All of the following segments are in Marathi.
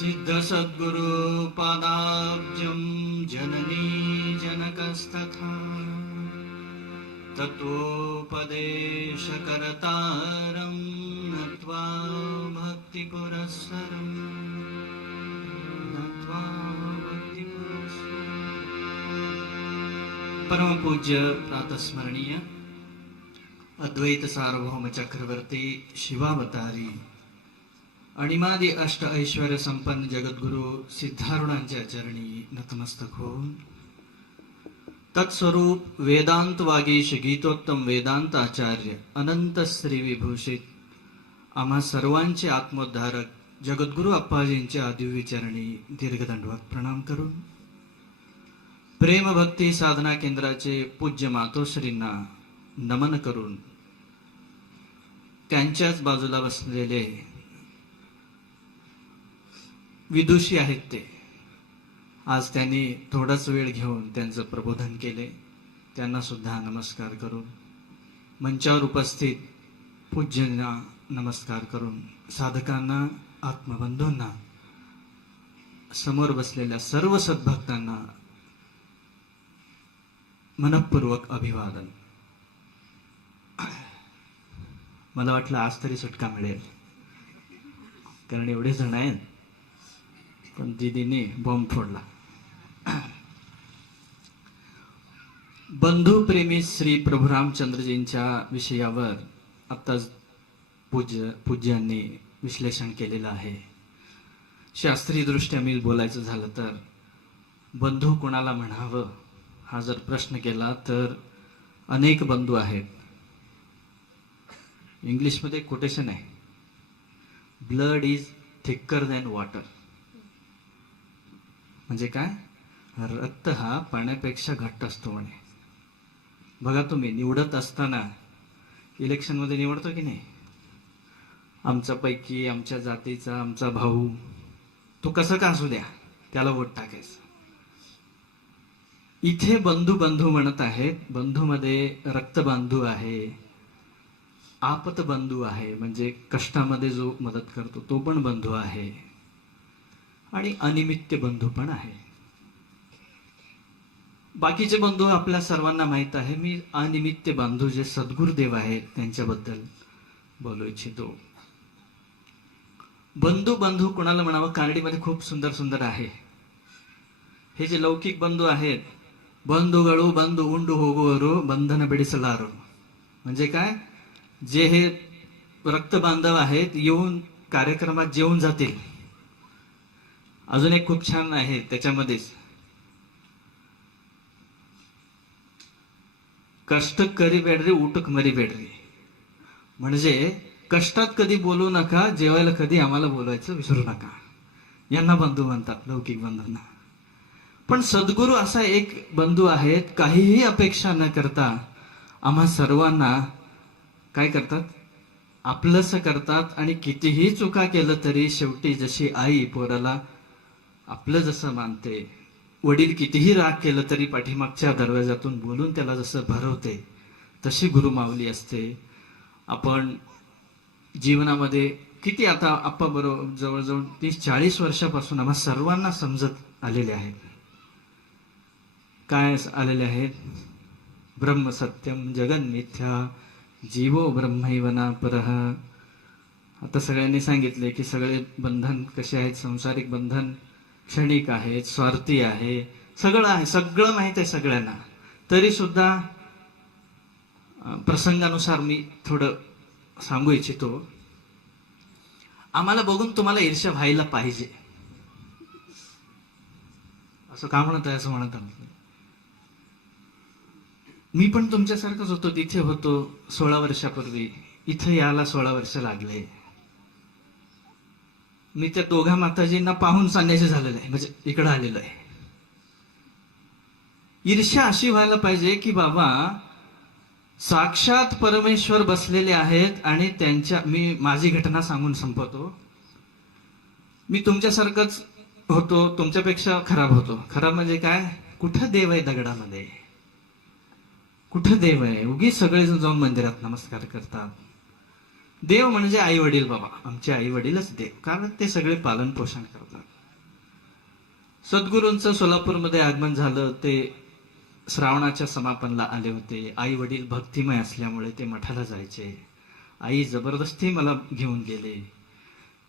सिद्ध सद्गुरु पादाब्जं जननी जनकस्तथा तत्वोपदेशकर्तारं नत्वा भक्तिपुरस्सरं परमपूज्य प्रातस्मरणीय अद्वैत सार्वभौम चक्रवर्ती शिवावतारी अणिमादी अष्ट ऐश्वर्य संपन्न जगद्गुरु सिद्धारूढांच्या चरणी नतमस्तक होऊन तत्स्वरूप वेदांत वागीश गीतोत्तम वेदांत आचार्य अनंत श्री विभूषित आम्हा सर्वांचे आत्मोद्धारक जगद्गुरु अप्पाजींच्या दिव्य चरणी दीर्घदंडवत प्रणाम करून प्रेम भक्ती साधना केंद्राचे पूज्य मातोश्रींना नमन करून त्यांच्याच बाजूला बसलेले विदुषी आहेत ते आज त्यांनी थोडाच वेळ घेऊन त्यांचं प्रबोधन केले, त्यांना सुद्धा नमस्कार करून मंचावर उपस्थित पूज्यांना नमस्कार करून साधकांना आत्मबंधूंना समोर बसलेल्या सर्व सद्भक्तांना मनपूर्वक अभिवादन. मला वाटलं आज तरी सुटका मिळेल कारण एवढे जण आहेत, पण दीदीने बॉम्ब फोडला. बंधू प्रेमी श्री प्रभू रामचंद्रजींच्या विषयावर आत्ताच पूज्यांनी विश्लेषण केलेलं आहे. शास्त्रीय दृष्ट्या मी बोलायचं झालं तर बंधू कोणाला म्हणावं हा जर प्रश्न केला तर अनेक बंधू आहेत. इंग्लिशमध्ये कोटेशन आहे, blood is thicker than water. म्हणजे काय, रक्त हा पाण्यापेक्षा घट्ट असतो म्हणे. बघा तुम्ही निवडत असताना इलेक्शनमध्ये निवडतो की नाही, आमच्या पैकी आमच्या जातीचा आमचा भाऊ, तो कसं का असू द्या त्याला वोट टाकायचं. इथे बंधू बंधू म्हणत आहेत. बंधूमध्ये रक्तबांधू आहे, आपत बंधू आहे म्हणजे कष्टामध्ये जो मदत करतो तो पण बंधू आहे, आणि अनिमित्य बंधू पण आहे. बाकीचे बंधू आपल्या सर्वांना माहित आहे. मी अनिमित्य बंधू जे सद्गुरुदेव आहेत त्यांच्याबद्दल बोलू इच्छितो. बंधू बंधू कोणाला म्हणावं, कानडीमध्ये खूप सुंदर सुंदर आहे. हे जे लौकिक बंधू आहेत, बंधुಗಳು बंधू उंडू होगुವರು बंधन बिडिಸಲಾರು. म्हणजे काय, जे हे रक्त बांधव आहेत येऊन कार्यक्रमात जेवून जातील. अजून एक खूप छान आहे त्याच्यामध्येच, कष्ट करी बेडरी उटक मरी बेडरी. म्हणजे कष्टात कधी बोलू नका, जेवायला कधी आम्हाला बोलवायचं विसरू नका. यांना बंधू म्हणतात, लौकिक बंधूंना. पण सद्गुरू असा एक बंधू आहेत, काहीही अपेक्षा न करता आम्हा सर्वांना काय करतात, आपलंसं करतात. आणि कितीही चुका केलं तरी शेवटी जशी आई पोराला आपलं जसं मानते, वडील कितीही राग केलं तरी पाठीमागच्या दरवाजातून बोलून त्याला जसं भरवते, तशी गुरुमाऊली असते. आपण जीवनामध्ये किती आता आप्पा बरोबर जवळजवळ 30-40 वर्षापासून आम्हा सर्वांना समजत आलेले आहेत. काय आलेले आहेत, ब्रह्म सत्यम जगन मिथ्या जीवो ब्रह्मैवना परः. आता सगळ्यांनी सांगितले की सगळे बंधन कसे आहेत, सांसारिक बंधन क्षणिक आहेत, स्वार्थी आहे, सगळं आहे, सगळं माहित आहे सगळ्यांना. तरी सुद्धा प्रसंगानुसार मी थोडं सांगू इच्छितो. आम्हाला बघून तुम्हाला ईर्ष्या व्हायला पाहिजे असं का म्हणत आहे, असं म्हणत आहे. मी पण तुमच्यासारखंच होतो, तिथे होतो 16 वर्षापूर्वी. इथं याला 16 वर्ष लागले. मी त्या दोघा माताजींना पाहून संन्यासी झालेलं आहे, म्हणजे इकडं आलेलो आहे. ईर्ष्या अशी व्हायला पाहिजे की बाबा साक्षात परमेश्वर बसलेले आहेत आणि त्यांच्या, मी माझी घटना सांगून संपवतो. मी तुमच्यासारखंच होतो, तुमच्यापेक्षा खराब होतो. खराब म्हणजे काय, कुठं देव आहे दगडामध्ये, कुठं देव आहे. उगीच सगळेजण जाऊन मंदिरात नमस्कार करतात. देव म्हणजे आई वडील बाबा, आमचे आई वडीलच देव, कारण ते सगळे पालन पोषण करतात. सद्गुरूंचं सोलापूरमध्ये आगमन झालं, ते श्रावणाच्या समापनला आले होते. आई वडील भक्तिमय असल्यामुळे ते मठाला जायचे. आई जबरदस्ती मला घेऊन गेले.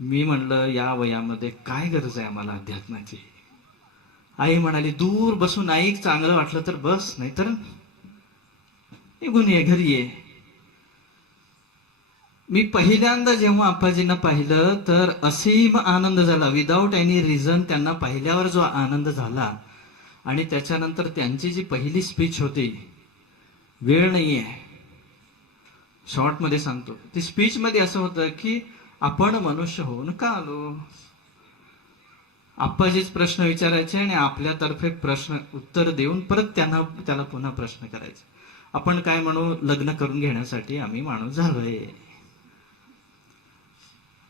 मी म्हणलं या वयामध्ये काय गरज आहे आम्हाला अध्यात्माची. आई म्हणाली दूर बसून ऐक, चांगलं वाटलं तर बस, नाहीतर निघून ये, घरी ये. मी पहिल्यांदा जेव्हा आप्पाजींना पाहिलं तर असीम आनंद झाला. विदाऊट एनी रिझन त्यांना पाहिल्यावर जो आनंद झाला, आणि त्याच्यानंतर त्यांची जी पहिली स्पीच होती, वेळ नाहीये, शॉर्ट मध्ये सांगतो, ती स्पीच मध्ये असं होतं की आपण मनुष्य होऊन का आलो. आप्पाजीच प्रश्न विचारायचे आणि आपल्यातर्फे प्रश्न उत्तर देऊन परत त्याला पुन्हा प्रश्न करायचे. आपण काय म्हणू, लग्न करून घेण्यासाठी आम्ही माणूस झालोय.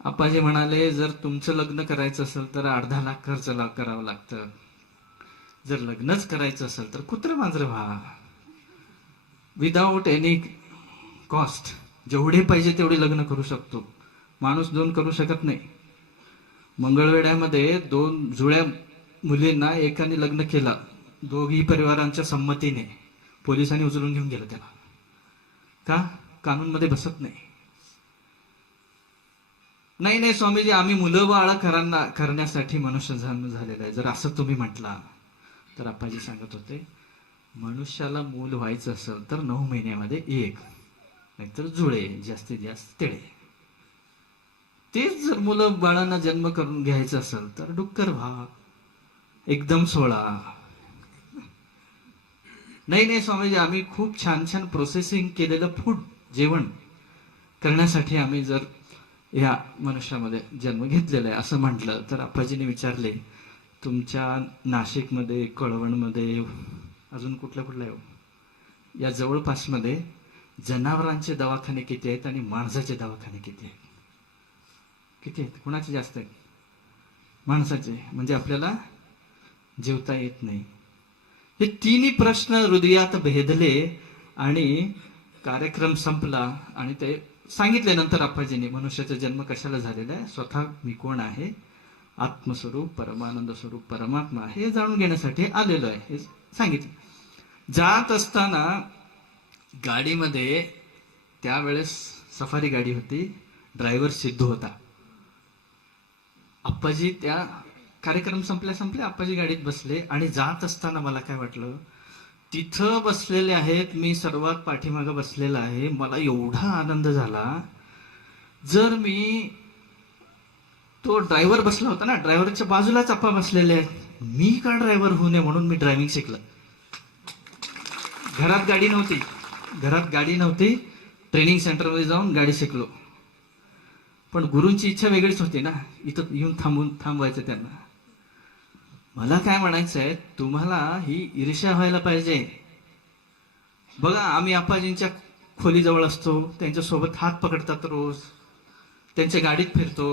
आप्पाजी म्हणाले जर तुमचं लग्न करायचं असेल तर 8-10 लाख खर्च करावं लागतं. जर लग्नच करायचं असेल तर कुत्र मांजर व्हा, विदाऊट एनी कॉस्ट. जेवढे पाहिजे तेवढे लग्न करू शकतो माणूस, 2 करू शकत नाही. मंगळवेढ्यामध्ये 2 जुळ्या मुलींना एकाने लग्न केलं, दोघी परिवारांच्या संमतीने. पोलिसांनी उचलून घेऊन गेलं त्याला. का? कानूनमध्ये बसत नाही. नाही स्वामीजी, आम्ही मुलं बाळा करण्यासाठी मनुष्य जन्म झालेला आहे. जर असं तुम्ही म्हटला तर आप्पाजी सांगत होते, मनुष्याला मूल व्हायचं असेल तर 9 महिन्यामध्ये 1, नाहीतर जुळे, जास्तीत जास्त तेडे. तेच जर मुलं बाळांना जन्म करून घ्यायचं असेल तर डुक्कर व्हा, एकदम 16. नाही स्वामीजी, आम्ही खूप छान छान प्रोसेसिंग केलेलं फूड, जेवण करण्यासाठी आम्ही जर या मनुष्यामध्ये जन्म घेतलेला आहे असं म्हटलं तर आप्पाजीने विचारले, तुमच्या नाशिकमध्ये, कळवणमध्ये, अजून कुठल्या या जवळपासमध्ये जनावरांचे दवाखाने किती आहेत आणि माणसाचे दवाखाने किती आहेत? किती आहेत? कुणाचे जास्त आहेत? माणसाचे. म्हणजे आपल्याला जेवता येत नाही. हे तिन्ही प्रश्न हृदयात भेदले आणि कार्यक्रम संपला. आणि ते सांगितल्यानंतर आप्पाजींनी मनुष्याचा जन्म कशाला झालेला आहे, स्वतः मी कोण आहे, आत्मस्वरूप, परमानंद स्वरूप, परमात्मा हे जाणून घेण्यासाठी आलेलो आहे हे सांगितलं. जात असताना गाडीमध्ये, त्यावेळेस सफारी गाडी होती, ड्रायव्हर सिद्धू होता. आप्पाजी त्या कार्यक्रम संपल्या आप्पाजी गाडीत बसले आणि जात असताना मला काय वाटलं, तिथं बसलेले आहेत, मी सर्वात पाठीमागं बसलेला आहे. मला एवढा आनंद झाला, जर मी, तो ड्रायव्हर बसला होता ना, ड्रायव्हरच्या बाजूलाच आप्पा बसलेले आहेत, मी का ड्रायव्हर होऊ नये म्हणून मी ड्रायव्हिंग शिकलं. घरात गाडी नव्हती, ट्रेनिंग सेंटरमध्ये जाऊन गाडी शिकलो. पण गुरूंची इच्छा वेगळीच होती ना, इथं येऊन थांबवायचं त्यांना. मला काय म्हणायचं आहे, तुम्हाला ही ईर्ष्या व्हायला पाहिजे. बघा, आम्ही आप्पाजींच्या खोलीजवळ असतो, त्यांच्यासोबत हात पकडतात रोज, त्यांच्या गाडीत फिरतो.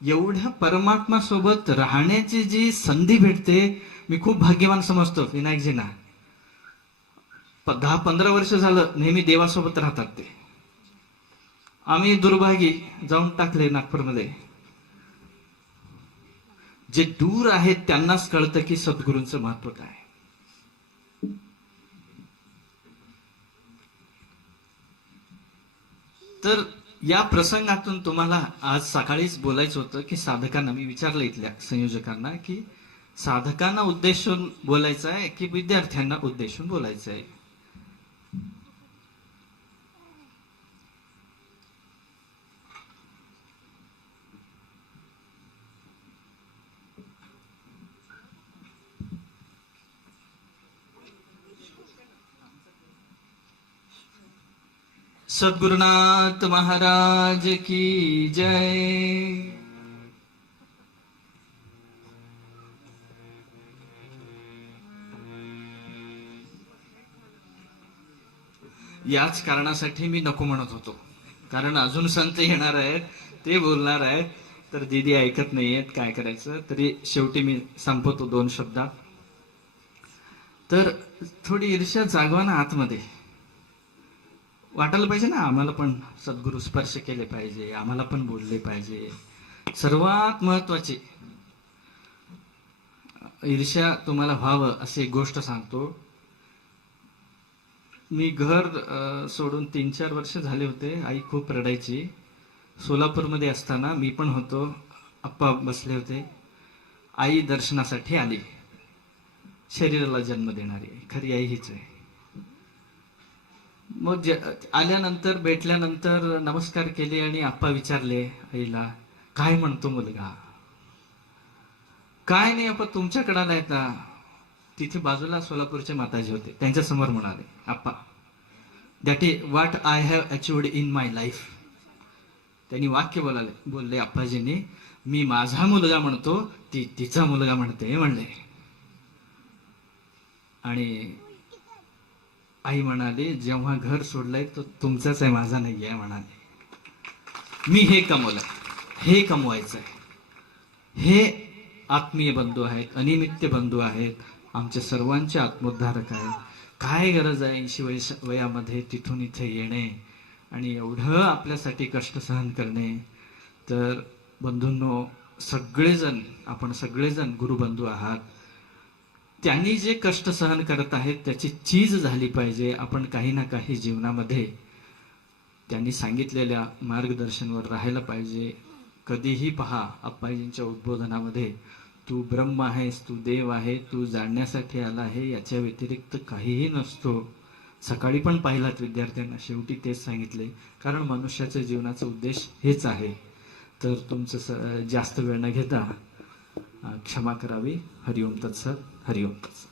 एवढ्या परमात्मा सोबत राहण्याची जी संधी भेटते, मी खूप भाग्यवान समजतो विनायकजींना. 10-15 वर्ष झालं नेहमी देवासोबत राहतात ते. आम्ही दुर्भागी जाऊन टाकले नागपूरमध्ये. जे दूर आहेत त्यांनाच कळतं की सद्गुरूंचं महत्व काय. तर या प्रसंगातून तुम्हाला आज सकाळीच बोलायचं होतं की साधकांना, मी विचारलं इथल्या संयोजकांना की साधकांना उद्देशून बोलायचं आहे की विद्यार्थ्यांना उद्देशून बोलायचं आहे. सद्गुरुनाथ महाराज की जय. याच कारणासाठी मी नको म्हणत होतो, कारण अजून संत येणार आहेत, ते बोलणार आहेत, तर दीदी ऐकत नाहीयेत, काय करायचं. तरी शेवटी मी संपवतो 2 शब्दात. तर थोडी ईर्ष्या जागवा ना आतमध्ये. वाटायला पाहिजे ना आम्हाला पण सद्गुरू स्पर्श केले पाहिजे, आम्हाला पण बोलले पाहिजे. सर्वात महत्वाची ईर्ष्या तुम्हाला व्हावं अशी एक गोष्ट सांगतो. मी घर सोडून 3-4 वर्ष झाले होते. आई खूप रडायची. सोलापूरमध्ये असताना मी पण होतो, आप्पा बसले होते. आई दर्शनासाठी आली. शरीराला जन्म देणारी आई, खरी आई हीच आहे. मग आल्यानंतर भेटल्यानंतर नमस्कार केले आणि आप्पा विचारले आईला, काय म्हणतो मुलगा? काय नाही आप्पा, तुमच्याकडे आलाय का? तिथे बाजूला सोलापूरचे माताजी होते, त्यांच्या समोर म्हणाले, आप्पा, that is what I have achieved in my life. त्यांनी वाक्य बोलले आप्पाजींनी, मी माझा मुलगा म्हणतो, ती तिचा मुलगा म्हणते म्हणले. आणि आई म्हणाली, जेव्हा घर सोडलंय तो तुमचाच आहे, माझा नाही आहे म्हणाले. मी हे कमवलं, हे कमवायचंय. हे आत्मीय बंधू आहेत, अनिमित्य बंधू आहेत, आमच्या सर्वांचे आत्मोद्धारक आहेत. काय गरज आहे 80 वयामध्ये तिथून इथे येणे आणि एवढं आपल्यासाठी कष्ट सहन करणे. तर बंधूंनो, सगळेजण, आपण सगळेजण गुरुबंधू आहात. त्यांनी जे कष्ट सहन करत आहेत त्याची चीज झाली पाहिजे. आपण काही ना काही जीवनामध्ये त्यांनी सांगितलेल्या मार्गदर्शनावर राहायला पाहिजे. कधीही पहा अप्पाजींच्या उद्बोधनामध्ये, तू ब्रह्म आहेस, तू देव आहे, तू जाणण्यासाठी आला आहे, याच्या व्यतिरिक्त काहीही नसतो. सकाळी पण पाहिलात विद्यार्थ्यांना, शेवटी तेच सांगितले, कारण मनुष्याच्या जीवनाचा उद्देश हेच आहे. तर तुमचं जास्त वेळ न घेता क्षमा करावी. हरिओम तत्सत. हरिओम तत्सत.